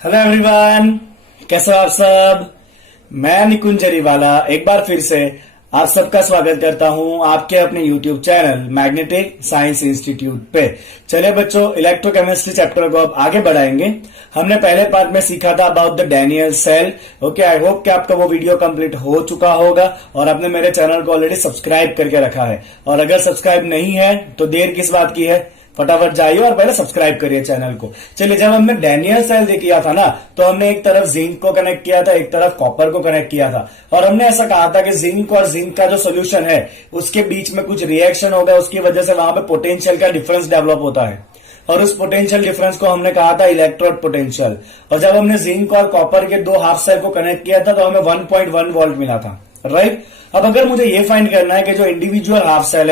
Hello everyone, कैसे हो आप सब। मैं निकुंज जरीवाला एक बार फिर से आप सबका स्वागत करता हूं आपके अपने YouTube channel magnetic science institute पे। चलिए बच्चों, इलेक्ट्रोकेमिस्ट्री चैप्टर को अब आगे बढ़ाएंगे। हमने पहले पार्ट में सीखा था about the Daniel cell. Okay, I hope कि आपका वो वीडियो कंप्लीट हो चुका होगा और आपने मेरे चैनल को ऑलरेडी सब्सक्राइब करके रखा है। और अगर सब्सक्राइब नहीं है तो देर किस बात की है, फटाफट जाइए और पहले सब्सक्राइब करिए चैनल को। चलिए, जब हमने डैनियल सेल किया था ना, तो हमने एक तरफ जिंक को कनेक्ट किया था, एक तरफ कॉपर को कनेक्ट किया था और हमने ऐसा कहा था कि जिंक और जिंक का जो सोल्यूशन है उसके बीच में कुछ रिएक्शन होगा, उसकी वजह से वहां पे पोटेंशियल का डिफरेंस डेवलप होता है और उस पोटेंशियल डिफरेंस को हमने कहा था इलेक्ट्रोड पोटेंशियल। और जब हमने जिंक और कॉपर के दो हाफ सेल को कनेक्ट किया था तो हमें 1.1 वोल्ट मिला था, राइट। अब अगर मुझे ये फाइंड करना है कि जो इंडिविजुअल हाफ सेल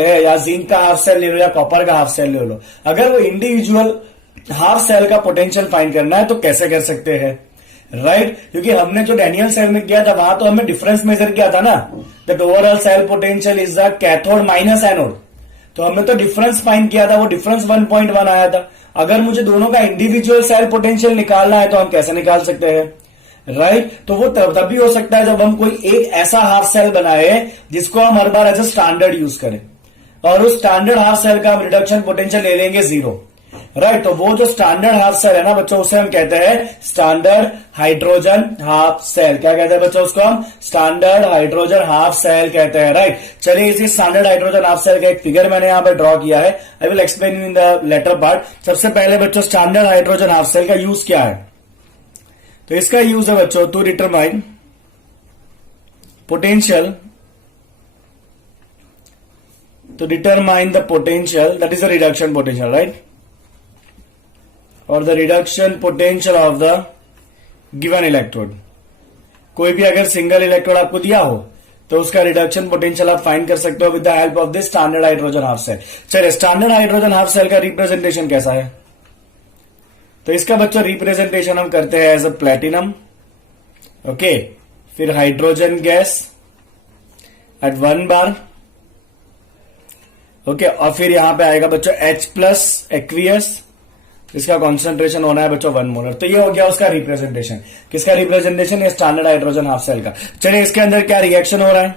है, या जिंक का हाफ सेल ले लो या कॉपर का हाफ सेल ले लो, अगर वो इंडिविजुअल हाफ सेल का पोटेंशियल फाइंड करना है तो कैसे कर सकते हैं, राइट। क्योंकि हमने जो डैनियल सेल में किया था वहां तो हमने डिफरेंस मेजर किया था ना, that overall cell potential is the cathode minus anode. तो हमने तो डिफरेंस फाइंड किया था, वो डिफरेंस 1.1 आया था। अगर मुझे दोनों का इंडिविजुअल सेल पोटेंशियल निकालना है तो हम कैसे निकाल सकते हैं, राइट। तो वो तब भी हो सकता है जब हम कोई एक ऐसा हाफ सेल बनाए जिसको हम हर बार एज ए स्टैंडर्ड यूज करें और उस स्टैंडर्ड हाफ सेल का हम रिडक्शन पोटेंशियल ले लेंगे 0, राइट। तो वो जो स्टैंडर्ड हाफ सेल है ना बच्चों, उसे हम कहते हैं स्टैंडर्ड हाइड्रोजन हाफ सेल। क्या कहते हैं बच्चों उसको? हम स्टैंडर्ड हाइड्रोजन हाफ सेल कहते हैं, राइट। चलिए, इसी स्टैंडर्ड हाइड्रोजन हाफ सेल का एक फिगर मैंने यहां पर ड्रॉ किया है। I will explain you in the later part. सबसे पहले बच्चों, स्टैंडर्ड हाइड्रोजन हाफ सेल का यूज क्या है? तो इसका यूज है बच्चों to determine potential, to determine the potential, that is the reduction potential, right, or the reduction potential of the given electrode। कोई भी अगर सिंगल इलेक्ट्रोड आपको दिया हो तो उसका रिडक्शन पोटेंशियल आप फाइंड कर सकते हो with the help of this standard hydrogen half cell. चलिए, स्टैंडर्ड हाइड्रोजन हाफ सेल का रिप्रेजेंटेशन कैसा है? तो इसका बच्चों रिप्रेजेंटेशन हम करते हैं एज अ प्लेटिनम, ओके, फिर hydrogen gas at 1 bar, okay, और फिर यहां पे आएगा बच्चों H+ एक्वियस, इसका कॉन्सेंट्रेशन होना है बच्चों 1 मोलर। तो ये हो गया उसका रिप्रेजेंटेशन। किसका रिप्रेजेंटेशन? ये स्टैंडर्ड हाइड्रोजन हाफ सेल का। चलिए, इसके अंदर क्या रिएक्शन हो रहा है?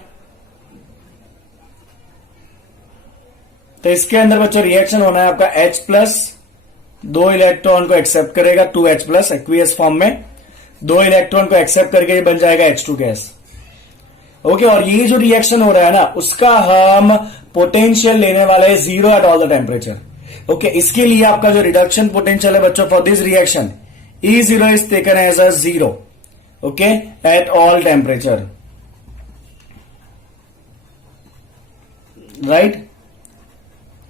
तो इसके अंदर बच्चों रिएक्शन होना है आपका H+, 2 इलेक्ट्रॉन को एक्सेप्ट करेगा, 2H+ एक्वियस फॉर्म में 2 इलेक्ट्रॉन को एक्सेप्ट करके ये बन जाएगा H2 गैस, ओके। और ये जो रिएक्शन हो रहा है ना, उसका हम पोटेंशियल लेने वाले हैं 0 at all the temperature, okay. इसके लिए आपका जो रिडक्शन पोटेंशियल है बच्चों for this reaction E0 is taken as a 0, okay, at all temperature, right.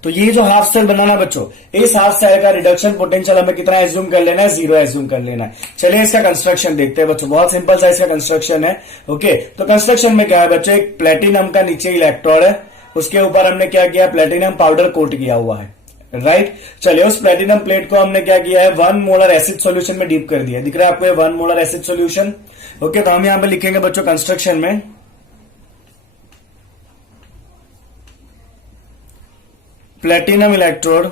तो ये जो हाफ सेल बनाना बच्चों, इस हाफ सेल का रिडक्शन पोटेंशियल हमें कितना एज्यूम कर लेना है? 0 एज्यूम कर लेना है। चलिए, इसका कंस्ट्रक्शन देखते हैं बच्चों। बहुत सिंपल सा इसका कंस्ट्रक्शन है, ओके। तो कंस्ट्रक्शन में क्या है बच्चों, एक प्लेटिनम का नीचे इलेक्ट्रोड है, उसके ऊपर हमने क्या किया? प्लेटिनम पाउडर कोट किया हुआ है, राइट। चलिए, उस प्लेटिनम प्लेट को हमने क्या किया है? 1 मोलर एसिड सोल्यूशन में डीप कर दिया। दिख रहा है आपको ये 1 मोलर एसिड सोल्यूशन, ओके। तो हम यहां पर लिखेंगे बच्चों कंस्ट्रक्शन में platinum electrode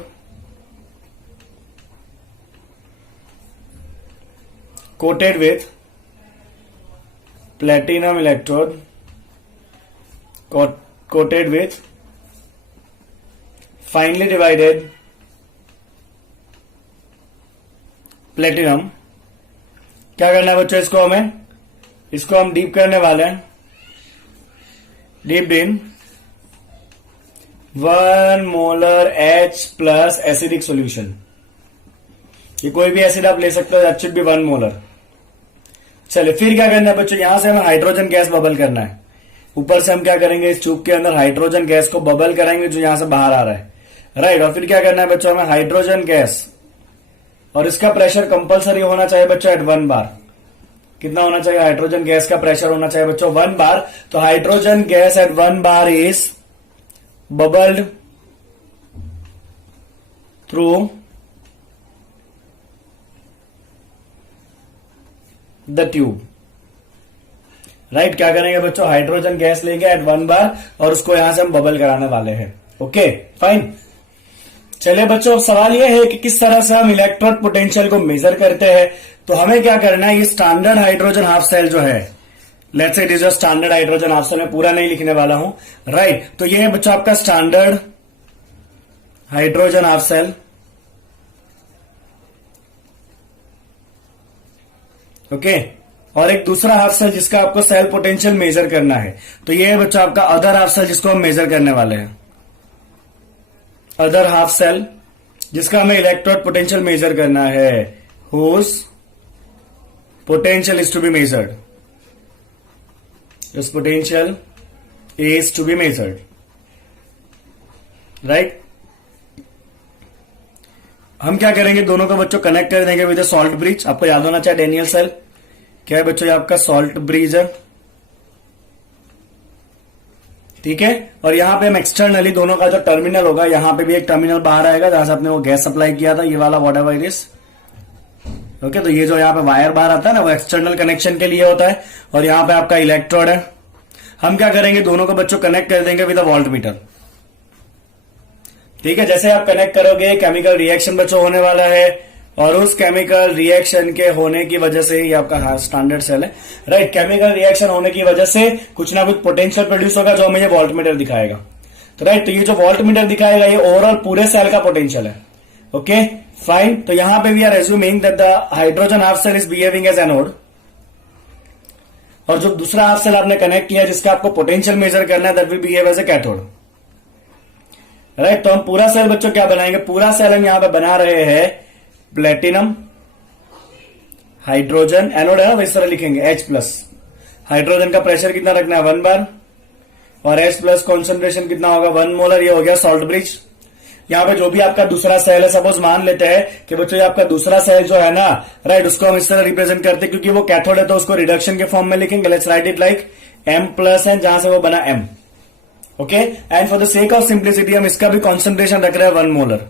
coated with platinum electrode coated with finely divided platinum। क्या करना है बच्चों? इसको हम डीप करने वाले हैं, deep in 1 molar H+ acidic solution. ये कोई भी एसिड आप ले सकते हो, दैट शुड बी 1 मोलर। चलिए, फिर क्या करना है बच्चों? यहां से हमें हाइड्रोजन गैस बबल करना है। ऊपर से हम क्या करेंगे? इस ट्यूब के अंदर हाइड्रोजन गैस को बबल कराएंगे जो यहां से बाहर आ रहा है, राइट। और फिर क्या करना है बच्चों? हमें हाइड्रोजन गैस, और इसका प्रेशर कंपलसरी होना चाहिए बच्चों एट 1 बार। कितना होना चाहिए? हाइड्रोजन गैस का प्रेशर होना चाहिए बच्चों 1 बार। तो hydrogen gas at 1 bar is bubbled through the tube, right. क्या करेंगे बच्चों? हाइड्रोजन गैस लेंगे एट 1 बार और उसको यहां से हम बबल कराने वाले हैं, ओके, फाइन। चलिए बच्चों, अब सवाल यह है कि किस तरह से हम इलेक्ट्रोड पोटेंशियल को मेजर करते हैं। तो हमें क्या करना है, ये स्टैंडर्ड हाइड्रोजन हाफ सेल जो है, let's say it is a standard hydrogen half cell, मैं पूरा नहीं लिखने वाला हूं, राइट। तो ये है बच्चों आपका standard hydrogen half cell, okay. और एक दूसरा हाफ सेल जिसका आपको सेल पोटेंशियल मेजर करना है, तो ये है बच्चों आपका अदर हाफ सेल जिसको हम मेजर करने वाले हैं। अदर हाफ सेल जिसका हमें इलेक्ट्रोड पोटेंशियल मेजर करना है, whose potential is to be measured, this potential is to be measured, right। हम क्या करेंगे, दोनों को बच्चों कनेक्ट कर देंगे विद अ सॉल्ट ब्रिज। आपको याद होना चाहिए डेनियल सेल क्या है बच्चों, ये आपका सॉल्ट ब्रिज है, ठीक है। और यहां पे हम एक्सटर्नली दोनों का जो टर्मिनल होगा, यहां पे भी एक टर्मिनल बाहर आएगा जहां से आपने वो गैस सप्लाई किया था, ये वाला व्हाटएवर इट इज, ओके। तो ये जो यहाँ पे वायर बाहर आता है ना, वो एक्सटर्नल कनेक्शन के लिए होता है। और यहां पे आपका इलेक्ट्रोड है। हम क्या करेंगे, दोनों को बच्चों कनेक्ट कर देंगे विद अ वोल्ट मीटर, ठीक है। जैसे आप कनेक्ट करोगे, केमिकल रिएक्शन बच्चों होने वाला है, और उस केमिकल रिएक्शन के होने की वजह से, ये आपका स्टैंडर्ड सेल है, राइट। केमिकल रिएक्शन होने की वजह से कुछ ना कुछ पोटेंशियल प्रोड्यूस होगा जो हमें ये वोल्ट मीटर दिखाएगा, तो राइट। तो ये जो वोल्ट मीटर दिखाएगा ये ओवरऑल पूरे सेल का पोटेंशियल है, ओके फाइन। तो यहां पे we are assuming that the hydrogen half cell is behaving as anode, और जो दूसरा हाफ सेल आपने कनेक्ट किया जिसका आपको पोटेंशियल मेजर करना है, that will behave as a cathode, right. तो हम पूरा सेल बच्चों क्या बनाएंगे, पूरा सेल हम यहां पे बना रहे हैं प्लेटिनम हाइड्रोजन, एनोड है ना, इस तरह लिखेंगे H+। हाइड्रोजन का प्रेशर कितना रखना है, 1 बार, और H+ कॉन्सेंट्रेशन कितना होगा, 1 मोलर। ये हो गया सॉल्ट ब्रिज। यहां पे जो भी आपका दूसरा सेल है, सपोज मान लेते हैं कि बच्चों ये आपका दूसरा सेल जो है ना, राइट, उसको हम इस तरह रिप्रेजेंट करते हैं, क्योंकि वो कैथोड है तो उसको रिडक्शन के फॉर्म में लिखेंगे। Let's write it like M+N, जहां से वो बना M, okay. And for the sake of simplicity हम इसका भी कॉन्सेंट्रेशन रख रहे हैं 1 मोलर।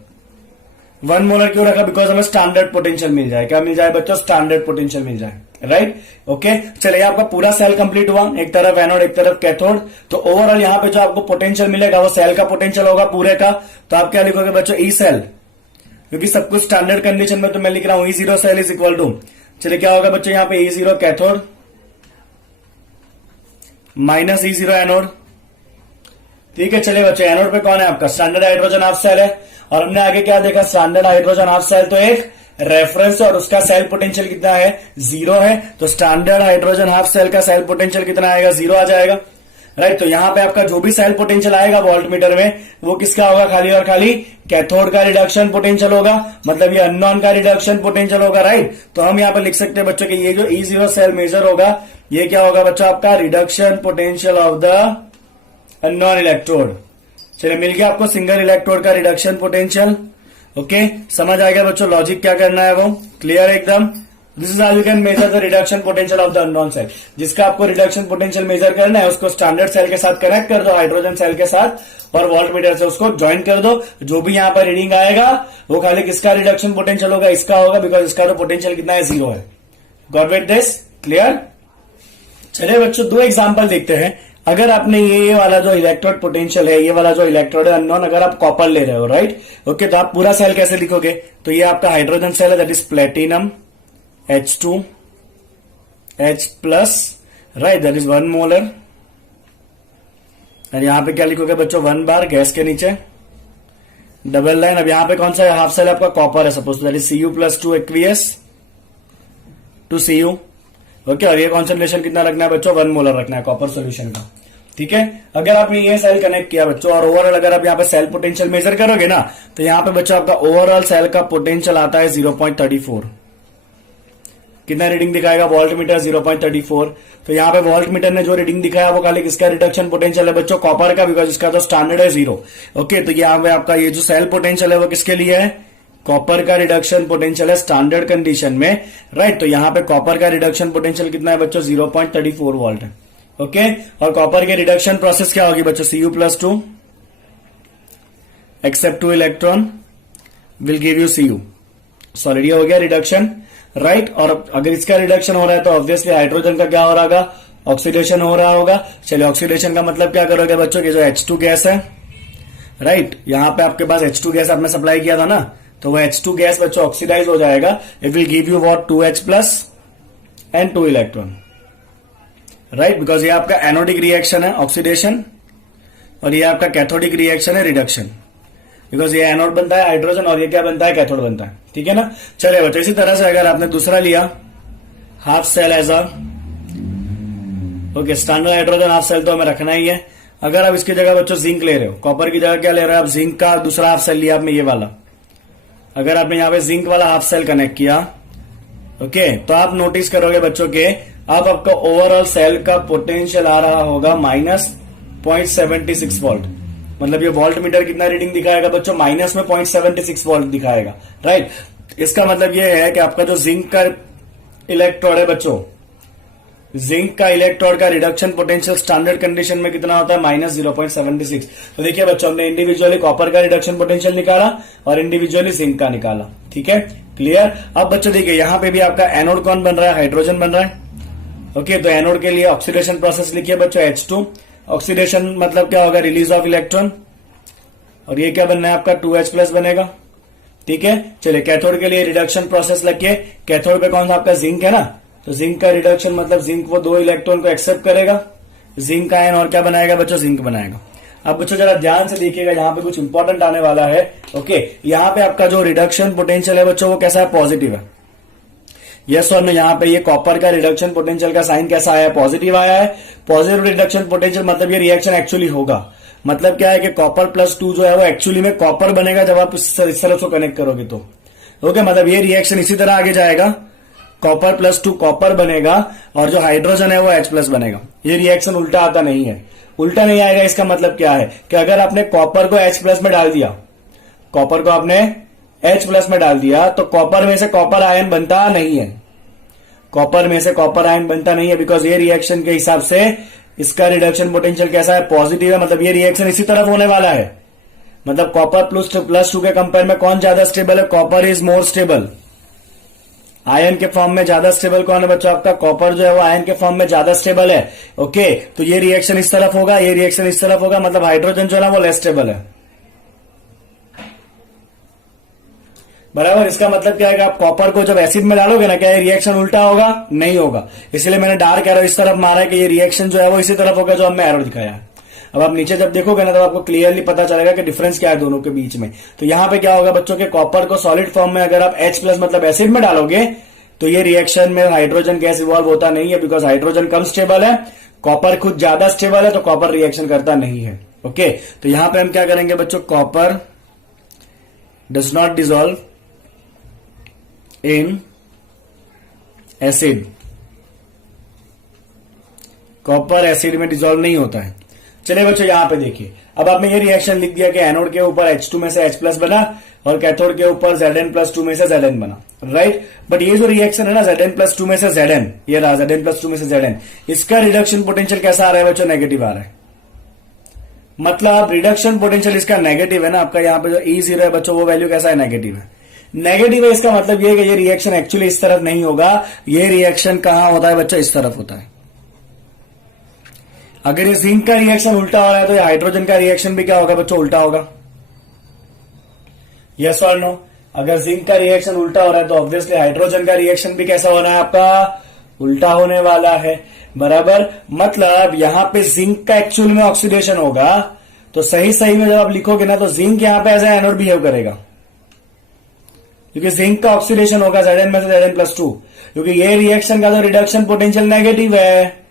1 मोलर क्यों रखा, बिकॉज हमें स्टैंडर्ड पोटेंशियल मिल जाए। क्या मिल जाए बच्चों, स्टैंडर्ड पोटेंशियल मिल जाए, राइट, ओके। चलिए आपका पूरा सेल कंप्लीट हुआ, एक तरफ एनोड एक तरफ कैथोड। तो ओवरऑल यहां पे जो आपको पोटेंशियल मिलेगा वो सेल का पोटेंशियल होगा पूरे का। तो आप क्या लिखोगे बच्चों, ई सेल, क्योंकि सब कुछ स्टैंडर्ड कंडीशन में तो मैं लिख रहा हूं E0 cell is equal to, चलिए क्या होगा बच्चों यहां पे E0 cathode minus E0 anode, ठीक है। चलिए बच्चों, एनोड पे कौन है आपका, स्टैंडर्ड हाइड्रोजन हाफ सेल है। और हमने आगे क्या देखा, स्टैंडर्ड हाइड्रोजन हाफ सेल तो एक रेफरेंस, और उसका सेल पोटेंशियल कितना है, 0 है। तो स्टैंडर्ड हाइड्रोजन हाफ सेल का सेल पोटेंशियल कितना आएगा, 0 आ जाएगा, राइट। तो यहां पे आपका जो भी सेल पोटेंशियल आएगा वोल्ट मीटर में, वो किसका होगा, खाली और खाली कैथोड का रिडक्शन पोटेंशियल होगा, मतलब ये अननोन का रिडक्शन पोटेंशियल होगा, राइट। तो हम यहां पर लिख सकते हैं बच्चों कि ये जो E0 सेल मेजर होगा, ये क्या होगा बच्चों, आपका reduction potential of the unknown electrode. चलिए मिल गया आपको सिंगल इलेक्ट्रोड का रिडक्शन पोटेंशियल, ओके। समझ आ गया बच्चों लॉजिक क्या करना है, वो क्लियर एकदम। This is how you can measure the reduction potential of the unknown cell. जिसका आपको रिडक्शन पोटेंशियल मेजर करना है उसको स्टैंडर्ड सेल के साथ कनेक्ट कर दो, हाइड्रोजन सेल के साथ, और वोल्ट मीटर से उसको ज्वाइन कर दो। जो भी यहां पर रीडिंग आएगा वो खाली किसका रिडक्शन पोटेंशियल होगा, इसका होगा, बिकॉज इसका तो पोटेंशियल कितना है, 0 है। Got with this, clear. चलिए बच्चों, 2 एग्जाम्पल देखते हैं। अगर आपने ये वाला जो इलेक्ट्रोड पोटेंशियल है, ये वाला जो इलेक्ट्रोड है अननोन, अगर आप कॉपर ले रहे हो, राइट, ओके, तो आप पूरा सेल कैसे लिखोगे, तो ये आपका हाइड्रोजन सेल है, that is platinum H2 H+, right, that is 1 molar. और यहां पे क्या लिखोगे बच्चों, 1 बार गैस के नीचे, डबल लाइन। अब यहां पे कौन सा हाफ सेल आपका कॉपर है, suppose that is Cu+2 aqueous to Cu, okay. और ये कॉन्सेंट्रेशन कितना रखना है बच्चों, 1 मोलर रखना है कॉपर सॉल्यूशन का, ठीक है। अगर आपने ये सेल कनेक्ट किया बच्चों, और ओवरऑल अगर आप यहाँ पे सेल पोटेंशियल मेजर करोगे ना, तो यहाँ पे बच्चों आपका ओवरऑल सेल का पोटेंशियल आता है 0.34। कितना रीडिंग दिखाएगा वोल्ट मीटर, 0.34। तो यहाँ पे वोल्ट मीटर ने जो रीडिंग दिखाया वो खाली किसका रिडक्शन पोटेंशियल है बच्चों, कॉपर का, बिकॉज इसका तो स्टैंडर्ड है 0, ओके। तो यहाँ पे आपका ये जो सेल पोटेंशियल है वो किसके लिए है, कॉपर का रिडक्शन पोटेंशियल है स्टैंडर्ड कंडीशन में, राइट। तो यहाँ पे कॉपर का रिडक्शन पोटेंशियल कितना है बच्चों, 0.34 वोल्ट है, ओके। और कॉपर के रिडक्शन प्रोसेस क्या होगी बच्चों, Cu+2 accept 2 electron will give you Cu, solid. ये हो गया रिडक्शन, राइट। और अगर इसका रिडक्शन हो रहा है तो ऑब्वियसली हाइड्रोजन का क्या हो रहा होगा, ऑक्सीडेशन हो रहा होगा। चलिए ऑक्सीडेशन का मतलब क्या करोगे बच्चों, कि जो H2 गैस है, राइट। यहां पे आपके पास H2 गैस आपने सप्लाई किया था ना, तो वो H2 गैस बच्चों ऑक्सीडाइज हो जाएगा। It will give you what 2H plus and 2 electron, right, because ये आपका एनोडिक रिएक्शन है ऑक्सीडेशन, और ये आपका कैथोडिक रिएक्शन है रिडक्शन, बिकॉज ये एनोड बनता है हाइड्रोजन और ये क्या बनता है, कैथोड बनता है। ठीक है ना। चलिए बच्चों, इसी तरह से अगर आपने दूसरा लिया half cell as a okay, standard hydrogen half cell तो हमें रखना ही है। अगर आप इसकी जगह बच्चों जिंक ले रहे हो, कॉपर की जगह क्या ले रहे हो आप, जिंक का दूसरा हाफ सेल लिया आपने, ये वाला। अगर आपने यहां पे जिंक वाला हाफ सेल कनेक्ट किया, ओके, तो आप नोटिस करोगे बच्चों के अब आपका ओवरऑल सेल का पोटेंशियल आ रहा होगा -0.76 वोल्ट। मतलब ये वोल्ट मीटर कितना रीडिंग दिखाएगा बच्चों, माइनस में 0.76 वोल्ट दिखाएगा, राइट। इसका मतलब ये है कि आपका जो जिंक का इलेक्ट्रोड है बच्चों, जिंक का इलेक्ट्रोड का रिडक्शन पोटेंशियल स्टैंडर्ड कंडीशन में कितना होता है, -0.76। तो देखिए बच्चों, हमने इंडिविजुअली कॉपर का रिडक्शन पोटेंशियल निकाला और इंडिविजुअली जिंक का निकाला। ठीक है, क्लियर। अब बच्चों देखिए, यहां पे भी आपका एनोड कौन बन रहा है, हाइड्रोजन बन रहा है। ओके, तो एनोड के लिए ऑक्सीडेशन प्रोसेस लिखिए बच्चों H2। ऑक्सीडेशन मतलब क्या होगा, रिलीज ऑफ इलेक्ट्रॉन, और ये क्या बनना है आपका 2H प्लस बनेगा। ठीक है, चलिए कैथोड के लिए रिडक्शन प्रोसेस लिखिए। कैथोड पे कौन सा आपका जिंक है ना, तो जिंक का रिडक्शन मतलब जिंक वो 2 इलेक्ट्रॉन को एक्सेप्ट करेगा, जिंक आयन, और क्या बनाएगा बच्चों, जिंक बनाएगा। अब बच्चों जरा ध्यान से देखिएगा, यहां पे कुछ इंपॉर्टेंट आने वाला है। ओके, यहां पे आपका जो रिडक्शन पोटेंशियल है बच्चों वो कैसा है, पॉजिटिव है। यस और नो, यहाँ पे ये कॉपर का रिडक्शन पोटेंशियल का साइन कैसा आया है, पॉजिटिव आया है। पॉजिटिव रिडक्शन पोटेंशियल मतलब ये रिएक्शन एक्चुअली होगा। मतलब क्या है कि कॉपर प्लस 2 जो है वो एक्चुअली में कॉपर बनेगा जब आप इस तरह से कनेक्ट करोगे तो। ओके, मतलब ये रिएक्शन इसी तरह आगे जाएगा, कॉपर प्लस 2 कॉपर बनेगा और जो हाइड्रोजन है वो H प्लस बनेगा। ये रिएक्शन उल्टा आता नहीं है। उल्टा नहीं आएगा, इसका मतलब क्या है कि अगर आपने कॉपर को H प्लस में डाल दिया, कॉपर को आपने H प्लस में डाल दिया, तो कॉपर में से कॉपर आयन बनता नहीं है, कॉपर में से कॉपर आयन बनता नहीं है, बिकॉज ये रिएक्शन के हिसाब से इसका रिडक्शन पोटेंशियल कैसा है, पॉजिटिव है। मतलब ये रिएक्शन इसी तरफ होने वाला है। मतलब कॉपर प्लस 2 के कंपेयर में कौन ज्यादा स्टेबल है, copper is more stable. Ion के फॉर्म में ज्यादा स्टेबल कौन है बच्चों, आपका कॉपर जो है वो आयन के फॉर्म में ज्यादा स्टेबल है। ओके, तो ये रिएक्शन इस तरफ होगा, ये रिएक्शन इस तरफ होगा, मतलब हाइड्रोजन जो है ना वो लेस स्टेबल है। बराबर। इसका मतलब क्या है कि आप कॉपर को जब एसिड में डालोगे ना, क्या ये रिएक्शन उल्टा होगा, नहीं होगा। इसलिए मैंने डार्क एरो इस तरफ मारा है कि ये रिएक्शन जो है वो इसी तरफ होगा जो हमने एरो दिखाया है। अब आप नीचे जब देखोगे ना तो आपको क्लियरली पता चलेगा कि डिफरेंस क्या है दोनों के बीच में। तो यहां पे क्या होगा बच्चों के, कॉपर को सॉलिड फॉर्म में अगर आप H प्लस मतलब एसिड में डालोगे तो ये रिएक्शन में हाइड्रोजन गैस इवॉल्व होता नहीं है, बिकॉज हाइड्रोजन कम स्टेबल है, कॉपर खुद ज्यादा स्टेबल है, तो कॉपर रिएक्शन करता नहीं है। ओके, तो यहां पे हम क्या करेंगे बच्चों, copper does not dissolve in acid, copper acid में डिसॉल्व नहीं होता है। चलिए बच्चों यहां पे देखिए, अब आपने ये रिएक्शन लिख दिया कि एनोड के ऊपर H2 में से H प्लस बना और कैथोड के ऊपर Zn प्लस 2 में से Zn बना, राइट। बट ये जो रिएक्शन है ना Zn प्लस 2 में से Zn, ये रहा Zn प्लस 2 में से Zn, इसका रिडक्शन पोटेंशियल कैसा आ रहा है बच्चों, नेगेटिव आ रहा है। मतलब रिडक्शन पोटेंशियल इसका नेगेटिव है ना, आपका यहाँ पे जो E0 है बच्चों वो वैल्यू कैसा है, नेगेटिव है। नेगेटिव है, इसका मतलब ये है कि ये रिएक्शन एक्चुअली इस तरफ नहीं होगा, ये रिएक्शन कहां होता है बच्चों, इस तरफ होता है। अगर ये जिंक का रिएक्शन उल्टा हो रहा है तो ये हाइड्रोजन का रिएक्शन भी क्या होगा बच्चों, उल्टा होगा। यस और नो, अगर जिंक का रिएक्शन उल्टा हो रहा है तो ऑब्वियसली हाइड्रोजन का रिएक्शन भी कैसा होना है आपका, उल्टा होने वाला है। बराबर। मतलब यहां पे जिंक का एक्चुअल में ऑक्सीडेशन होगा, तो सही सही में जब आप लिखोगे ना तो जिंक यहां पे एज ए एनोड बिहेव करेगा, क्योंकि जिंक का ऑक्सीडेशन होगा Zn में से Zn प्लस 2, क्योंकि ये रिएक्शन का तो रिडक्शन पोटेंशियल नेगेटिव है,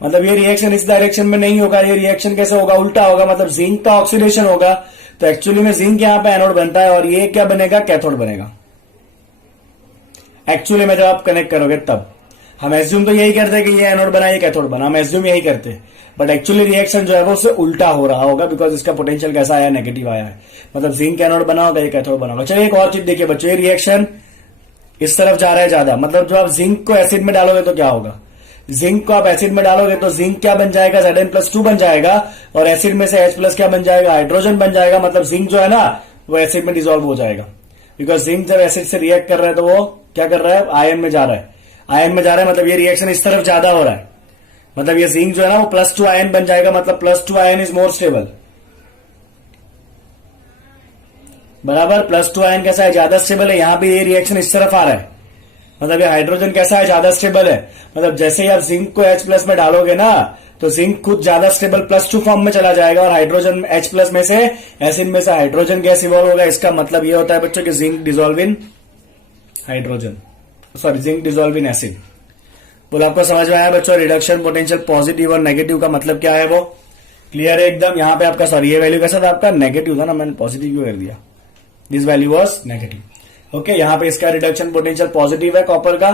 मतलब ये रिएक्शन इस डायरेक्शन में नहीं होगा, ये रिएक्शन कैसे होगा, उल्टा होगा। मतलब जिंक का ऑक्सीडेशन होगा, तो एक्चुअली में जिंक यहां पे एनोड बनता है और ये क्या बनेगा, कैथोड बनेगा। एक्चुअली में जब आप कनेक्ट करोगे तब हम एज्यूम तो यही करते हैं कि ये एनोड बना, ये कैथोड बना, हम एज्यूम यही करते हैं, बट एक्चुअली रिएक्शन जो है वो उससे उल्टा हो रहा होगा, बिकॉज इसका पोटेंशियल कैसा आया, नेगेटिव आया है। मतलब जिंक एनोड बना होगा, ये कैथोड बना होगा। चलिए एक और चीज देखिए बच्चों, ये रिएक्शन इस तरफ जा रहा है ज्यादा, मतलब जब आप जिंक को एसिड में डालोगे तो क्या होगा, जिंक को आप एसिड में डालोगे तो जिंक क्या बन जाएगा, Zn प्लस 2 बन जाएगा, और एसिड में से H प्लस क्या बन जाएगा, हाइड्रोजन बन जाएगा। मतलब जिंक जो है ना वो एसिड में डिसॉल्व हो जाएगा, बिकॉज जिंक जब एसिड से रिएक्ट कर रहा है तो वो क्या कर रहा है, आयन में जा रहा है, आयन में जा रहा है, मतलब ये रिएक्शन इस तरफ ज्यादा हो रहा है। मतलब ये जिंक जो है ना वो +2 आयन बन जाएगा, मतलब +2 आयन इज मोर स्टेबल। बराबर। +2 आयन कैसा है, ज्यादा स्टेबल है। यहां पे ये रिएक्शन इस तरफ आ रहा है, मतलब ये हाइड्रोजन कैसा है, ज्यादा स्टेबल है। मतलब जैसे ही आप जिंक को H+ में डालोगे ना, तो जिंक खुद ज्यादा स्टेबल +2 फॉर्म में चला जाएगा और हाइड्रोजन H+ में से एसिड में से हाइड्रोजन गैस इवॉल्व होगा। इसका मतलब ये होता है बच्चों कि zinc dissolve in hydrogen, sorry zinc dissolve in acid. बोलो आपको समझ में आया बच्चों, रिडक्शन पोटेंशियल पॉजिटिव और नेगेटिव का मतलब क्या है वो क्लियर है एकदम। यहां पे आपका सॉरी ये वैल्यू कैसा था आपका, नेगेटिव था ना, मैंने पॉजिटिव क्यों कर दिया, this value was negative. Okay, यहां पे इसका रिडक्शन पोटेंशियल पॉजिटिव है कॉपर का,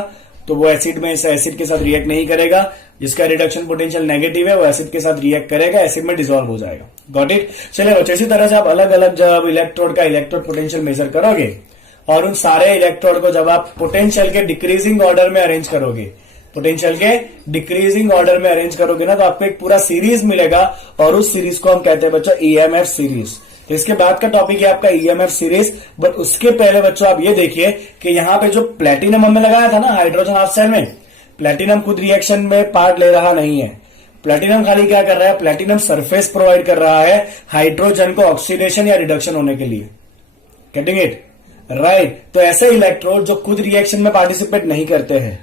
तो वो एसिड में इस एसिड के साथ रिएक्ट नहीं करेगा। जिसका रिडक्शन पोटेंशियल नेगेटिव है वो एसिड के साथ रिएक्ट करेगा, एसिड में डिसॉल्व हो जाएगा। Got it. चलिए बच्चों, इसी तरह से आप अलग अलग जब इलेक्ट्रोड का इलेक्ट्रोड पोटेंशियल मेजर करोगे और उन सारे इलेक्ट्रोड को जब आप पोटेंशियल के डिक्रीजिंग ऑर्डर में अरेंज करोगे, पोटेंशियल के डिक्रीजिंग ऑर्डर में अरेंज करोगे ना, तो आपको एक पूरा सीरीज मिलेगा और उस सीरीज को हम कहते हैं बच्चों EMF सीरीज। तो इसके बाद का टॉपिक है आपका EMF सीरीज। बट उसके पहले बच्चों आप ये देखिए कि यहां पे जो प्लेटिनम हमने लगाया था ना हाइड्रोजन हाफ सेल में, प्लेटिनम खुद रिएक्शन में पार्ट ले रहा नहीं है। प्लेटिनम खाली क्या कर रहा है, प्लेटिनम सरफेस प्रोवाइड कर रहा है हाइड्रोजन को ऑक्सीडेशन या रिडक्शन होने के लिए। Getting it right. तो ऐसे इलेक्ट्रोड जो खुद रिएक्शन में पार्टिसिपेट नहीं करते हैं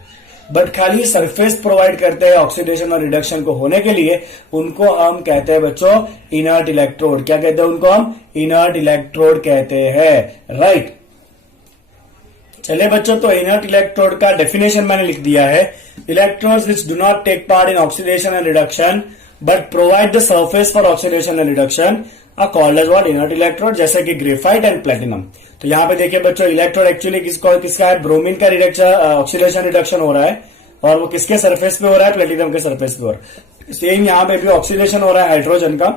बट खाली सरफेस प्रोवाइड करते हैं ऑक्सीडेशन और रिडक्शन को होने के लिए, उनको हम कहते हैं बच्चों इनर्ट इलेक्ट्रोड। क्या कहते हैं उनको हम, इनर्ट इलेक्ट्रोड कहते हैं। राइट। चलिए बच्चों, तो इनर्ट इलेक्ट्रोड का डेफिनेशन मैंने लिख दिया है। Electrons which do not take part in oxidation and reduction but provide the surface for oxidation and reduction are called as what, inert electrode, जैसे कि ग्रेफाइट एंड प्लेटिनम। तो यहां पे देखिए बच्चों, इलेक्ट्रोड एक्चुअली किसका है, ब्रोमीन का रिडक्शन ऑक्सीडेशन रिडक्शन हो रहा है और वो किसके सरफेस पे हो रहा है, प्लेटिनम के सरफेस पे हो रहा है। सेम यहां पे भी ऑक्सीडेशन हो रहा है हाइड्रोजन का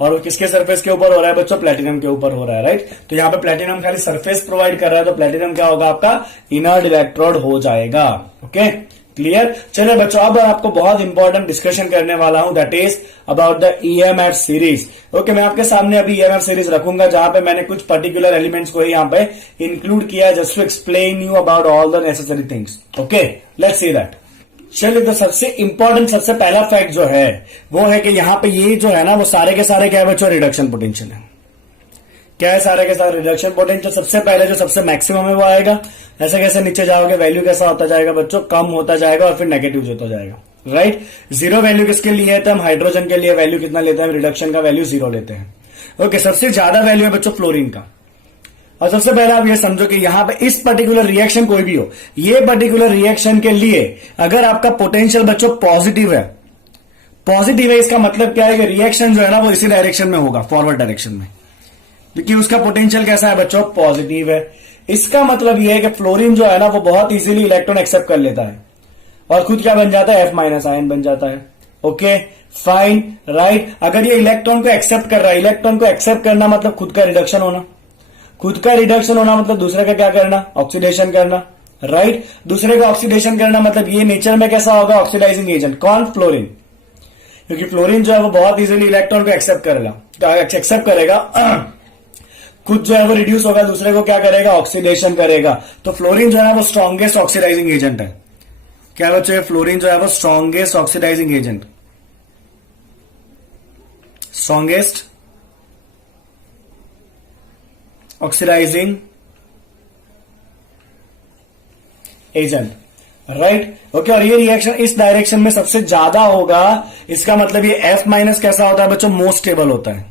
और वो किसके सरफेस के ऊपर हो रहा है बच्चों, प्लेटिनम के ऊपर हो रहा है। राइट। तो यहां पे प्लेटिनम खाली सरफेस प्रोवाइड कर रहा है, तो प्लेटिनम क्या होगा आपका, इनर्ट इलेक्ट्रोड हो जाएगा। Okay clear. चलिए बच्चों, अब आपको बहुत इंपॉर्टेंट डिस्कशन करने वाला हूं, that is about the EMF series. Okay, मैं आपके सामने अभी EMF सीरीज रखूंगा जहां पे मैंने कुछ पर्टिकुलर एलिमेंट्स को यहां पे इंक्लूड किया है just to explain you about all the necessary things. Okay, let's see that. चलिए, तो सबसे इंपॉर्टेंट सबसे पहला फैक्ट जो है वो है कि यहां पे ये जो है ना वो सारे के सारे क्या है बच्चों, रिडक्शन पोटेंशियल है। क्या है, सारे के सारे रिडक्शन पोटेंशियल। सबसे पहले जो सबसे मैक्सिमम है वो आएगा, जैसे कैसे नीचे जाओगे वैल्यू कैसा होता जाएगा बच्चों, कम होता जाएगा और फिर नेगेटिव होता जाएगा। राइट। जीरो वैल्यू किसके लिए है, तो हम हाइड्रोजन के लिए वैल्यू कितना लेते हैं, रिडक्शन का वैल्यू 0 लेते हैं। ओके, सबसे ज्यादा वैल्यू है बच्चों फ्लोरीन का। और सबसे पहले आप ये समझो कि यहां पे इस पर्टिकुलर रिएक्शन कोई भी हो, ये पर्टिकुलर रिएक्शन के लिए अगर आपका पोटेंशियल बच्चों पॉजिटिव है, पॉजिटिव है इसका मतलब क्या है कि रिएक्शन जो है ना वो इसी डायरेक्शन में होगा, फॉरवर्ड डायरेक्शन में, क्योंकि उसका पोटेंशियल कैसा है बच्चों, पॉजिटिव है। इसका मतलब यह है कि फ्लोरीन जो है ना वो बहुत इजीली इलेक्ट्रॉन एक्सेप्ट कर लेता है और खुद क्या बन जाता है, F- आयन बन जाता है। Okay fine right. अगर ये इलेक्ट्रॉन को एक्सेप्ट कर रहा है, इलेक्ट्रॉन को एक्सेप्ट करना मतलब खुद का रिडक्शन होना, खुद का रिडक्शन होना मतलब दूसरे का क्या करना, ऑक्सीडेशन करना। राइट। दूसरे का ऑक्सीडेशन करना मतलब ये नेचर में कैसा होगा, ऑक्सीडाइजिंग एजेंट। कौन, फ्लोरीन। क्योंकि फ्लोरीन जो है वो बहुत इजीली इलेक्ट्रॉन को एक्सेप्ट करेगा, खुद जो है वो रिड्यूस होगा, दूसरे को क्या करेगा, ऑक्सीडेशन करेगा। तो फ्लोरीन जो है वो स्ट्रॉन्गेस्ट ऑक्सीडाइजिंग एजेंट है। क्या बच्चे, फ्लोरीन जो है वो strongest oxidising agent, strongest oxidising agent. Right. Okay, और ये रिएक्शन इस डायरेक्शन में सबसे ज्यादा होगा, इसका मतलब ये F- कैसा होता है बच्चों, मोस्ट स्टेबल होता है,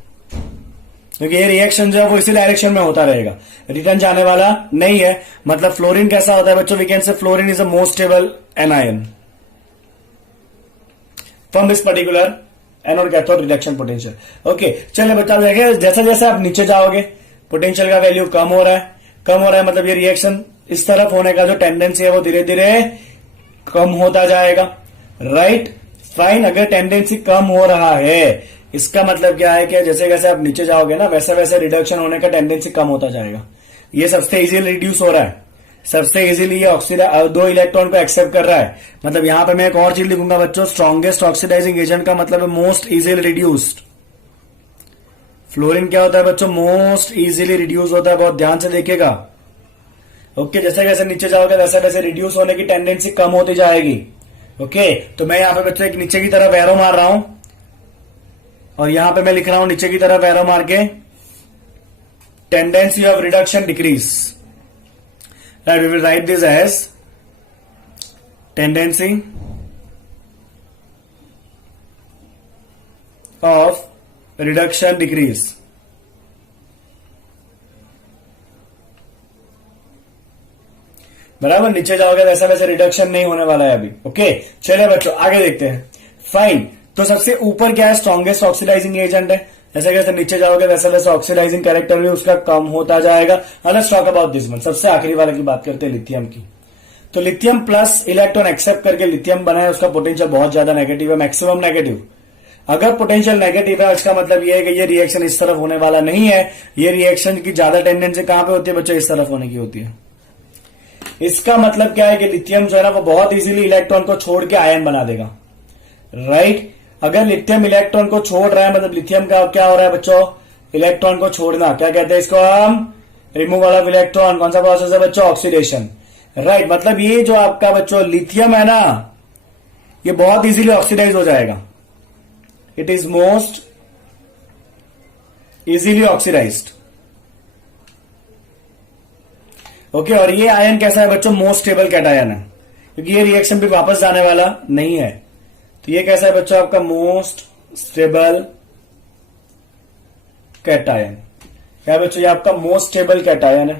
क्योंकि ये रिएक्शन जो है वो इसी डायरेक्शन में होता रहेगा, रिटर्न जाने वाला नहीं है। मतलब फ्लोरीन कैसा होता है बच्चों, we can say fluorine is a most stable anion from this particular anode cathode reduction potential. Okay, चलिए बच्चा देखिए, जैसे जैसे आप नीचे जाओगे पोटेंशियल का वैल्यू कम हो रहा है, कम हो रहा है मतलब ये रिएक्शन इस तरफ होने का जो टेंडेंसी है वो धीरे धीरे कम होता जाएगा। Right fine. अगर टेंडेंसी कम हो रहा है इसका मतलब क्या है कि जैसे जैसे आप नीचे जाओगे ना वैसे वैसे रिडक्शन होने का टेंडेंसी कम होता जाएगा। ये सबसे इजीली रिड्यूस हो रहा है, सबसे इजीली ये दो इलेक्ट्रॉन को एक्सेप्ट कर रहा है। मतलब यहां पे मैं एक और चीज लिखूंगा बच्चों, स्ट्रॉन्गेस्ट ऑक्सीडाइजिंग एजेंट का मतलब है मोस्ट इजीली रिड्यूस्ड। फ्लोरीन क्या होता है बच्चों, मोस्ट इजीली रिड्यूस होता है, बहुत ध्यान से देखिएगा। ओके, जैसे जैसे नीचे जाओगे वैसे वैसे रिड्यूस होने की टेंडेंसी कम होती जाएगी। ओके, तो मैं यहां पे बच्चों एक नीचे की तरफ एरो मार रहा हूं और यहां पे मैं लिख रहा हूं नीचे की तरफ एरो मार के tendency of reduction decrease. Right, we will write this as tendency of reduction decrease. बराबर, नीचे जाओगे वैसा वैसे रिडक्शन नहीं होने वाला है अभी। ओके, चलिए बच्चों आगे देखते हैं। फाइन, तो सबसे ऊपर क्या है, स्ट्रॉन्गेस्ट ऑक्सीडाइजिंग एजेंट है। जैसे जैसे नीचे जाओगे वैसा वैसा ऑक्सीडाइजिंग कैरेक्टर भी उसका कम होता जाएगा। Let's talk about this one. सबसे आखिरी वाले की बात करते हैं, लिथियम की। तो लिथियम प्लस इलेक्ट्रॉन एक्सेप्ट करके लिथियम बना है, उसका पोटेंशियल बहुत ज्यादा नेगेटिव है, मैक्सिमम नेगेटिव। अगर पोटेंशियल नेगेटिव है इसका मतलब यह है कि ये रिएक्शन इस तरफ होने वाला नहीं है। ये रिएक्शन की ज्यादा टेंडेंसी कहां पे होती है बच्चों, इस तरफ होने की होती है। इसका मतलब क्या है कि लिथियम जो है ना वो बहुत इजीली इलेक्ट्रॉन को छोड़ के आयन बना देगा। राइट, अगर लिथियम इलेक्ट्रॉन को छोड़ रहा है मतलब लिथियम का क्या हो रहा है बच्चों, इलेक्ट्रॉन को छोड़ना। क्या कहते हैं इसको हम, रिमूवल ऑफ इलेक्ट्रॉन। कौन सा प्रोसेस है बच्चों, ऑक्सीडेशन। राइट, मतलब ये जो आपका बच्चों लिथियम है ना, ये बहुत इजीली ऑक्सीडाइज हो जाएगा। It is most easily oxidised. Okay, और ये आयन कैसा है बच्चों, मोस्ट स्टेबल कैटायन है, क्योंकि ये रिएक्शन भी वापस जाने वाला नहीं है। तो ये कैसा है बच्चों, आपका मोस्ट स्टेबल कैटायन। क्या बच्चों, ये आपका मोस्ट स्टेबल कैटायन है।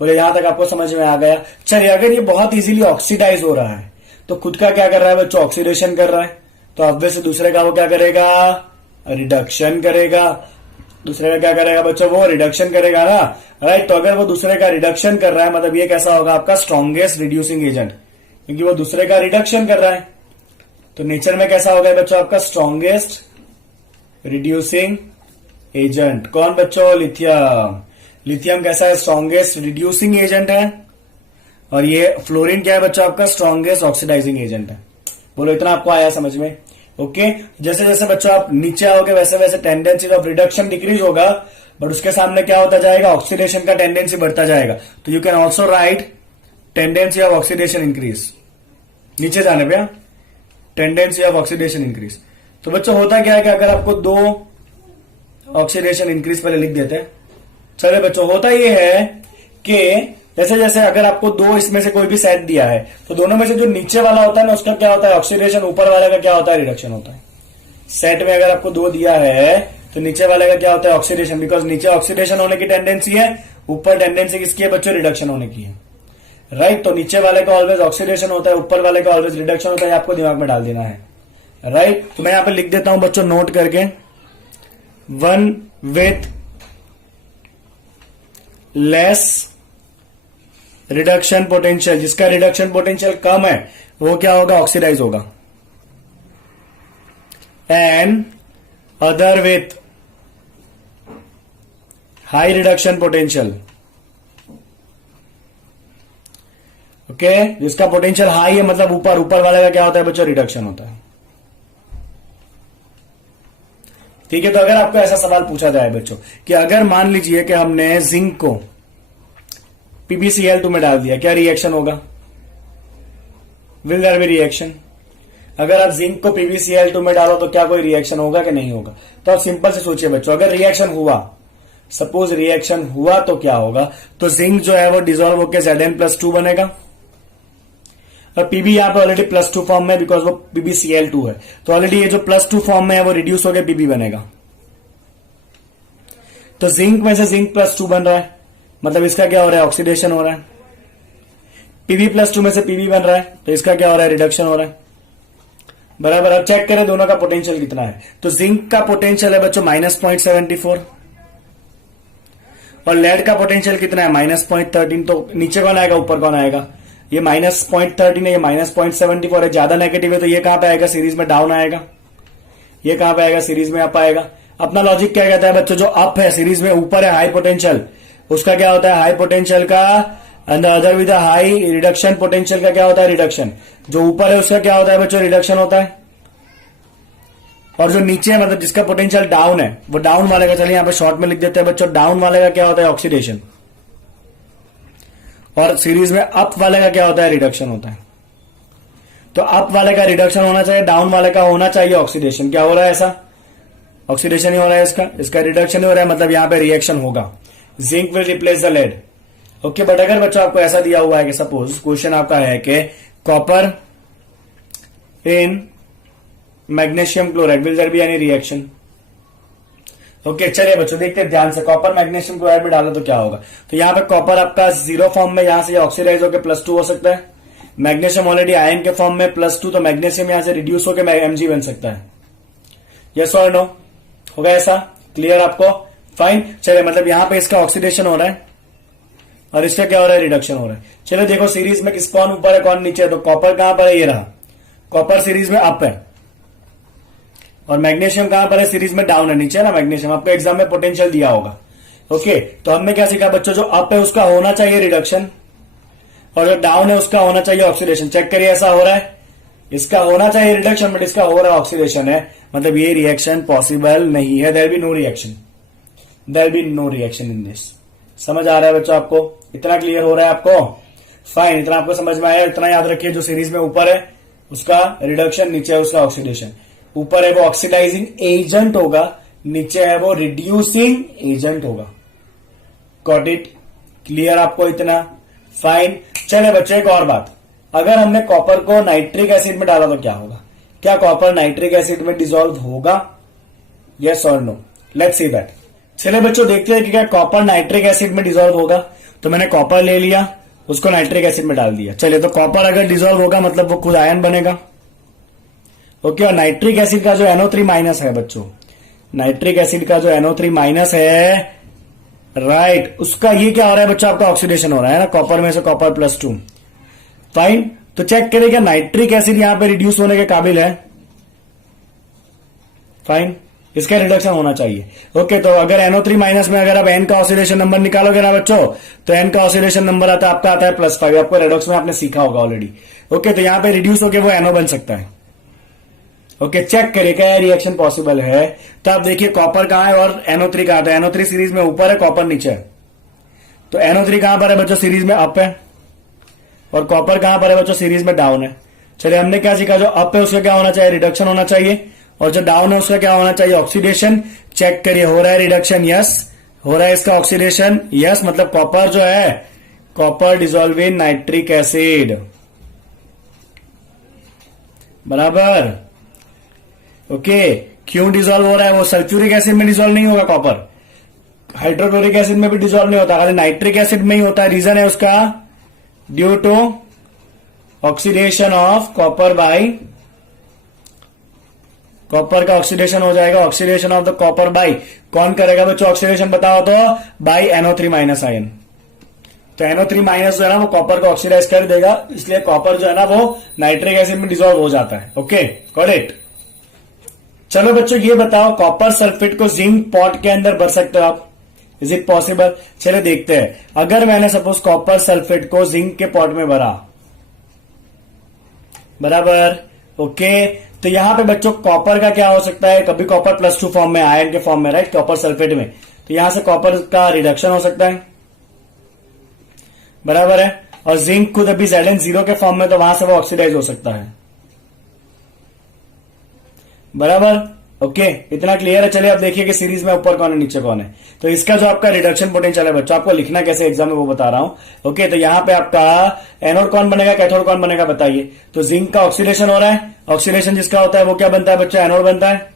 बोले यहां तक आपको समझ में आ गया। चलिए, अगर ये बहुत इजीली ऑक्सीडाइज हो रहा है तो खुद का क्या कर रहा है बच्चों, ऑक्सीडेशन कर रहा है। तो ऑब्वियसली दूसरे का वो क्या करेगा, रिडक्शन करेगा। दूसरे का क्या करेगा बच्चों, वो रिडक्शन करेगा ना। राइट, तो अगर वो दूसरे का रिडक्शन कर रहा है मतलब ये कैसा होगा आपका, स्ट्रॉन्गेस्ट रिड्यूसिंग एजेंट, क्योंकि वो दूसरे का रिडक्शन कर रहा है। तो नेचर में कैसा होगा बच्चों आपका, स्ट्रॉन्गेस्ट रिड्यूसिंग एजेंट। कौन बच्चों, लिथियम। लिथियम कैसा है, स्ट्रॉन्गेस्ट रिड्यूसिंग एजेंट है। और ये फ्लोरीन क्या है बच्चों आपका, स्ट्रॉन्गेस्ट ऑक्सीडाइजिंग एजेंट है। बोलो इतना आपको आया समझ में। ओके, जैसे जैसे बच्चों आप नीचे आओगे वैसे वैसे टेंडेंसी ऑफ रिडक्शन डिक्रीज होगा, बट उसके सामने क्या होता जाएगा, ऑक्सीडेशन का टेंडेंसी बढ़ता जाएगा। तो you can also right tendency of oxidation increase. नीचे जाने पे टेंडेंसी ऑफ ऑक्सीडेशन इंक्रीज। तो बच्चों होता क्या है कि अगर आपको दो ऑक्सीडेशन इंक्रीज पहले लिख देते हैं। चलिए बच्चों, होता यह है कि जैसे जैसे अगर आपको दो इसमें से कोई भी सेट दिया है तो दोनों में से जो नीचे वाला होता है ना उसका क्या होता है, ऑक्सीडेशन। ऊपर वाले का क्या होता है, रिडक्शन होता है। सेट में अगर आपको दो दिया है तो नीचे वाले का क्या होता है, ऑक्सीडेशन, बिकॉज नीचे ऑक्सीडेशन होने की टेंडेंसी है, ऊपर टेंडेंसी किसकी है बच्चों, रिडक्शन होने की है। राइट, तो नीचे वाले का ऑलवेज ऑक्सीडेशन होता है, ऊपर वाले का ऑलवेज रिडक्शन होता है। आपको दिमाग में डाल देना है। राइट, तो मैं यहां पे लिख देता हूं बच्चों नोट करके, one with less reduction potential, जिसका रिडक्शन पोटेंशियल कम है वो क्या होगा, ऑक्सीडाइज होगा। And other with high reduction potential. Okay, जिसका पोटेंशियल हाई है मतलब ऊपर, ऊपर वाले का क्या होता है बच्चों, रिडक्शन होता है। ठीक है, तो अगर आपको ऐसा सवाल पूछा जाए बच्चों कि अगर मान लीजिए कि हमने जिंक को PbCl2 में डाल दिया, क्या रिएक्शन होगा, विल देयर बी रिएक्शन। अगर आप जिंक को PbCl2 में डालो तो क्या कोई रिएक्शन होगा कि नहीं होगा। तो आप सिंपल से सोचिए बच्चों, अगर रिएक्शन हुआ, सपोज रिएक्शन हुआ तो क्या होगा, तो जिंक जो है वो डिजोल्व होकर Zn+2 बनेगा। और पीबी यहां पे ऑलरेडी +2 फॉर्म में, बिकॉज वो PbCl2 है, तो ऑलरेडी ये जो +2 फॉर्म में है वो रिड्यूस होकर पीबी बनेगा। तो जिंक में से जिंक +2 बन रहा है, मतलब इसका क्या हो रहा है, ऑक्सीडेशन हो रहा है। Pb+2 में से Pb बन रहा है, तो इसका क्या हो रहा है, रिडक्शन हो रहा है। बराबर। अब चेक करें दोनों का पोटेंशियल कितना है। तो जिंक का पोटेंशियल है बच्चों -0.74 और लेड का पोटेंशियल कितना है, -0.13। तो नीचे कौन आएगा, ऊपर कौन आएगा, ये -0.13 है, ये -0.74 है। ज्यादा नेगेटिव है तो ये कहां पे आएगा, सीरीज में डाउन आएगा। ये कहां पे आएगा, सीरीज में अप आएगा। अपना लॉजिक क्या कहता है बच्चों, जो अप है सीरीज में ऊपर है हाई पोटेंशियल, उसका क्या होता है, हाई पोटेंशियल का, and other with high reduction potential का क्या होता है, रिडक्शन। जो ऊपर है उसका क्या होता है बच्चों, रिडक्शन होता है। और जो नीचे है मतलब जिसका पोटेंशियल डाउन है, वो डाउन वाले का, चलिए यहां पे शॉर्ट में लिख देते हैं बच्चों, डाउन वाले का क्या होता है, ऑक्सीडेशन। और सीरीज में अप वाले का क्या होता है, रिडक्शन होता है। तो अप वाले का रिडक्शन होना चाहिए, डाउन वाले का होना चाहिए ऑक्सीडेशन। क्या हो रहा है, ऐसा ऑक्सीडेशन ही हो रहा है, इसका रिडक्शन ही हो रहा है, मतलब यहां पे रिएक्शन होगा। Zinc will replace the lead. Okay, but अगर बच्चों आपको ऐसा दिया हुआ है कि सपोज क्वेश्चन आपका है कि copper in magnesium chloride, will there be any reaction? Okay, चलिए बच्चों देखते हैं ध्यान से। कॉपर मैग्नीशियम क्लोराइड में डालो तो क्या होगा? तो यहां पे कॉपर आपका 0 फॉर्म में, यहां से ऑक्सीडाइज होकर +2 हो सकता है। मैग्नीशियम ऑलरेडी आयन के फॉर्म में +2, तो मैग्नीशियम यहां से रिड्यूस होकर Mg बन सकता है। यस और नो? होगा ऐसा? क्लियर आपको? फाइन। चलिए, मतलब यहां पे इसका ऑक्सीडेशन हो रहा है और इसका क्या हो रहा है? रिडक्शन हो रहा है। चलो देखो सीरीज में किस कौन ऊपर है कौन नीचे है। तो कॉपर कहां पर है? ये रहा। कॉपर सीरीज में अप है और मैग्नीशियम कहां पर है? सीरीज में डाउन है। नीचे है ना मैग्नीशियम। आपको एग्जाम में पोटेंशियल दिया होगा। ओके, तो हमने क्या सीखा बच्चों? जो अप है उसका होना चाहिए रिडक्शन और जो डाउन है उसका होना चाहिए ऑक्सीडेशन। चेक करिए, ऐसा हो रहा है? इसका होना चाहिए रिडक्शन बट इसका हो रहा है ऑक्सीडेशन है, मतलब ये रिएक्शन पॉसिबल नहीं है। There be no reaction, there be no reaction in this. समझ आ रहा है बच्चों आपको? इतना क्लियर हो रहा है आपको? फाइन, इतना आपको समझ में आया? इतना याद रखिए, जो सीरीज में ऊपर है उसका रिडक्शन, नीचे है उसका ऑक्सीडेशन। ऊपर है वो ऑक्सीडाइजिंग एजेंट होगा, नीचे है वो रिड्यूसिंग एजेंट होगा। Got it? क्लियर आपको इतना? फाइन। चले बच्चों, एक और बात, अगर हमने कॉपर को नाइट्रिक एसिड में डाला तो क्या होगा? क्या कॉपर नाइट्रिक एसिड में डिसॉल्व होगा? यस और नो? Let's see that. चले बच्चों देखते हैं कि क्या कॉपर नाइट्रिक एसिड में डिसॉल्व होगा। तो मैंने कॉपर ले लिया, उसको नाइट्रिक एसिड में डाल दिया। चलिए, तो कॉपर अगर डिसॉल्व होगा मतलब वो खुद आयन बनेगा। ओके, और नाइट्रिक एसिड का जो NO3- है बच्चों, नाइट्रिक एसिड का जो NO3- है, राइट, उसका ये क्या हो रहा है बच्चों? आपका ऑक्सीडेशन हो रहा है ना, कॉपर में से कॉपर +2। फाइन, तो चेक करें क्या नाइट्रिक एसिड यहां पे रिड्यूस होने के काबिल है? फाइन, इसका रिडक्शन होना चाहिए। ओके, तो अगर NO3- में अगर आप N का ऑक्सीडेशन नंबर निकालोगे ना बच्चों, तो N का ऑक्सीडेशन नंबर आता है आपका, आता है +5। आपको रेडॉक्स में आपने सीखा होगा ऑलरेडी। ओके, तो यहां पे रिड्यूस होकर वो NO बन सकता है। ओके, चेक करिए क्या रिएक्शन पॉसिबल है। तो आप देखिए कॉपर कहां है और NO3 कहां था? NO3 सीरीज में ऊपर है, कॉपर नीचे है। तो NO3 कहां पर है बच्चों? सीरीज में अप है। और कॉपर कहां पर है बच्चों? सीरीज में डाउन है। चलिए, हमने क्या सीखा? जो अप है उसका क्या होना चाहिए? रिडक्शन होना चाहिए। और जो डाउन है उसका क्या होना चाहिए? ऑक्सीडेशन। चेक करिए, हो रहा है रिडक्शन? यस। हो रहा है इसका ऑक्सीडेशन? यस। मतलब कॉपर जो है, copper dissolve in nitric acid, बराबर। ओके, क्यों डिसॉल्व हो रहा है? वो सल्फ्यूरिक एसिड में डिसॉल्व नहीं होगा कॉपर, हाइड्रोक्लोरिक एसिड में भी डिसॉल्व नहीं होता, खाली नाइट्रिक एसिड में ही होता है। रीजन है उसका due to oxidation of copper by, copper का ऑक्सीडेशन हो जाएगा। Oxidation of the copper by, कौन करेगा बच्चों ऑक्सीडेशन? बताओ तो। By NO3- ion. तो NO3- जो है ना वो कॉपर को ऑक्सीडाइज कर देगा, इसलिए कॉपर जो है ना वो नाइट्रिक एसिड में डिसॉल्व हो जाता है। Okay, got it? चलो बच्चों, ये बताओ कॉपर सल्फेट को जिंक पॉट के अंदर भर सकते हो आप? Is it possible? चलिए देखते हैं। अगर मैंने सपोज कॉपर सल्फेट को जिंक के पॉट में भरा, बराबर। ओके, तो यहां पे बच्चों कॉपर का क्या हो सकता है? कभी कॉपर +2 फॉर्म में, आयन के फॉर्म में, राइट, कॉपर सल्फेट में। तो यहां से कॉपर का रिडक्शन हो सकता है, बराबर है। और जिंक खुद अभी Zn0 के फॉर्म में, तो वहां से वो ऑक्सीडाइज हो सकता है, बराबर। ओके, इतना क्लियर है? चलिए अब देखिए कि सीरीज में ऊपर कौन है नीचे कौन है। तो इसका जो आपका रिडक्शन पोटेंशियल है बच्चों, आपको लिखना कैसे एग्जाम में वो बता रहा हूं। ओके, तो यहां पे आपका एनोड कौन बनेगा, कैथोड कौन बनेगा, बताइए। तो जिंक का ऑक्सीडेशन हो रहा है, ऑक्सीडेशन जिसका होता है वो क्या बनता है बच्चों? एनोड बनता है।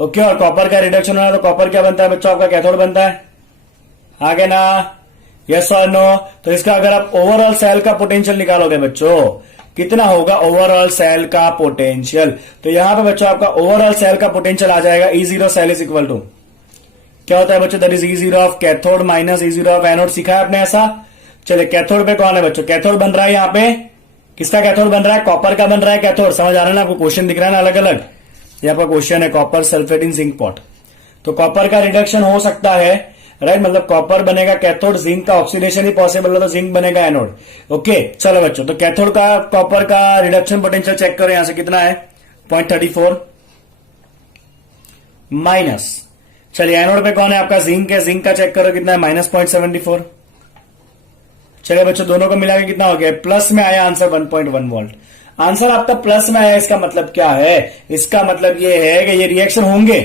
ओके, और कॉपर का रिडक्शन हो रहा है तो कॉपर क्या बनता है बच्चों? आपका कैथोड बनता है। आगे ना? यस और नो? तो इसका अगर आप ओवरऑल सेल का पोटेंशियल निकालोगे बच्चों, कितना होगा ओवरऑल सेल का पोटेंशियल? तो यहां पे बच्चों आपका ओवरऑल सेल का पोटेंशियल आ जाएगा E0 cell is equal to, क्या होता है बच्चों? That is E0 of cathode minus E0 of anode. सीखा है आपने ऐसा? चलिए, कैथोड पे कौन है बच्चों? कैथोड बन रहा है यहां पे, किसका कैथोड बन रहा है? कॉपर का बन रहा है कैथोड। समझ आ रहा है ना आपको? क्वेश्चन दिख रहा है ना अलग अलग? यहां पर क्वेश्चन है कॉपर सल्फेट इन जिंक पॉट। तो कॉपर का रिडक्शन हो सकता है, राइट, मतलब कॉपर बनेगा कैथोड, जिंक का ऑक्सीडेशन ही पॉसिबल है तो जिंक बनेगा एनोड। ओके, चलो बच्चों, तो कैथोड का कॉपर का रिडक्शन पोटेंशियल चेक करो, यहां से कितना है? 0.34 माइनस, चलिए एनोड पे कौन है आपका? जिंक है, जिंक का चेक करो कितना है? -0.74। चलिए बच्चों, दोनों को मिला के कितना हो गया? प्लस में आया आंसर 1.1 वोल्ट। आंसर आपका प्लस में आया, इसका मतलब क्या है? इसका मतलब ये है कि ये रिएक्शन होंगे,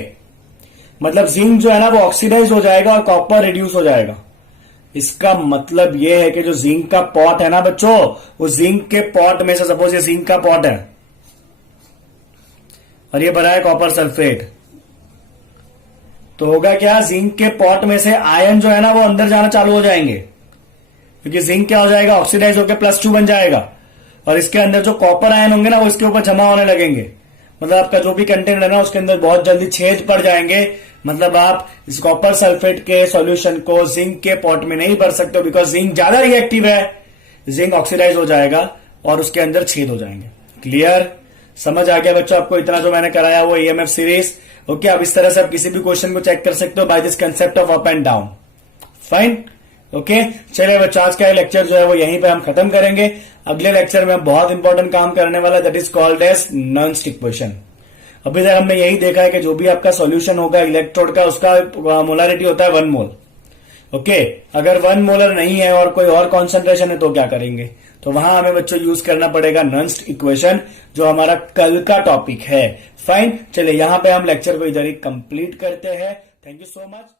मतलब जिंक जो है ना वो ऑक्सीडाइज हो जाएगा और कॉपर रिड्यूस हो जाएगा। इसका मतलब यह है कि जो जिंक का पॉट है ना बच्चों, वो जिंक के पॉट में से, सपोज ये जिंक का पॉट है और ये भरा है कॉपर सल्फेट, तो होगा क्या, जिंक के पॉट में से आयन जो है ना वो अंदर जाना चालू हो जाएंगे, क्योंकि जिंक क्या हो जाएगा, ऑक्सीडाइज होकर +2 बन जाएगा, और इसके अंदर जो कॉपर आयन होंगे ना वो इसके ऊपर जमा होने लगेंगे। मतलब आपका जो भी कंटेंट है ना उसके अंदर बहुत जल्दी छेद पड़ जाएंगे। मतलब आप इस कॉपर सल्फेट के सॉल्यूशन को जिंक के पॉट में नहीं भर सकते, बिकॉज जिंक ज्यादा रिएक्टिव है, जिंक ऑक्सीडाइज हो जाएगा और उसके अंदर छेद हो जाएंगे। क्लियर, समझ आ गया बच्चों आपको? इतना जो मैंने कराया वो ईएमएफ सीरीज। ओके, अब इस तरह से आप किसी भी क्वेश्चन को चेक कर सकते हो by this concept of up and down. Fine, okay. चलिए बच्चों, आज का लेक्चर जो है वो यहीं पे हम खत्म करेंगे। अगले लेक्चर में हम बहुत इंपॉर्टेंट काम करने वाला, दैट इज कॉल्ड एज नॉन-स्टिक इक्वेशन। अभी तक हमने यही देखा है कि जो भी आपका सॉल्यूशन होगा इलेक्ट्रोड का, उसका मोलारिटी होता है 1 मोल। ओके, अगर 1 मोलर नहीं है और कोई और कॉन्सेंट्रेशन है तो क्या करेंगे? तो वहां हमें बच्चों यूज करना पड़ेगा नॉन-स्टिक इक्वेशन, जो हमारा कल का टॉपिक है। फाइन, चलिए यहां पे हम लेक्चर को इधर ही कंप्लीट करते हैं। Thank you so much.